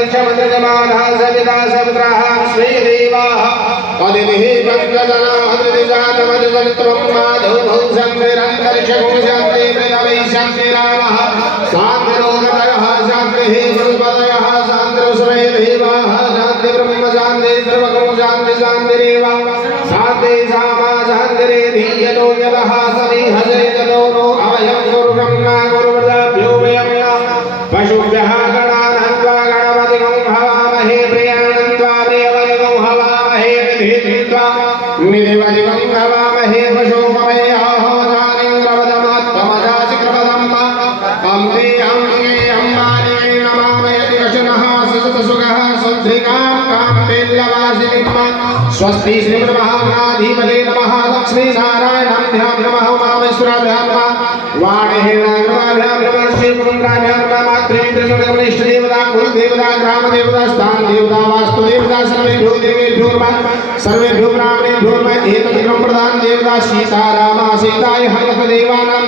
वर्षमदमानः सविता सपुत्रः श्रीदेवाः अदितिः गङ्गजनाः त्रिजातमजगत्वं माधव भौसन्निरन्तरिक्षगो शान्ति मृतवै शान्तिरामः शान्तिरोगतयः शान्तिः गुरुपदयः शान्तिरुसुरे देवाः शान्ति ब्रह्म शान्ति सर्वगो शान्ति शान्तिरेव शान्ति सामा शान्तिरे धीयतो यतः समिह जयतो नो अभयं गुरुकं न गुरुवृदाभ्यो वयं पशुभ्यः गणानन्त्वा गणपतिं हवामहे प्रियानन्त्वा प्रियवदिगं हवामहे निधित्वा निधिवदिगं हवामहे पशुपमयः जानीन्द्रवदमात्मजाचिक्रपदम् अम्बे अम्बिके अम्बालिके नमामयति वचनः सततसुखः सद्धिकां कान्तेल्लवासिनिम् स्वस्ति श्रीमन्महागणाधिपते नमः लक्ष्मीनारायणां ध्यानं नमः उमामेश्वराभ्यां नमः वाणिहेणाग्रमाभ्यां नमः श्रीपुरुषाभ्यां नमः मातृदेवता कुलदेवता ग्रामदेवता स्थानदेवता वास्तुदेवता सर्वेभ्यो देवेभ्यो नमः सर्वेभ्यो ब्राह्मणेभ्यो नमः एतदिदं प्रधान देवता सीतारामा सीताय हनुमत देवानां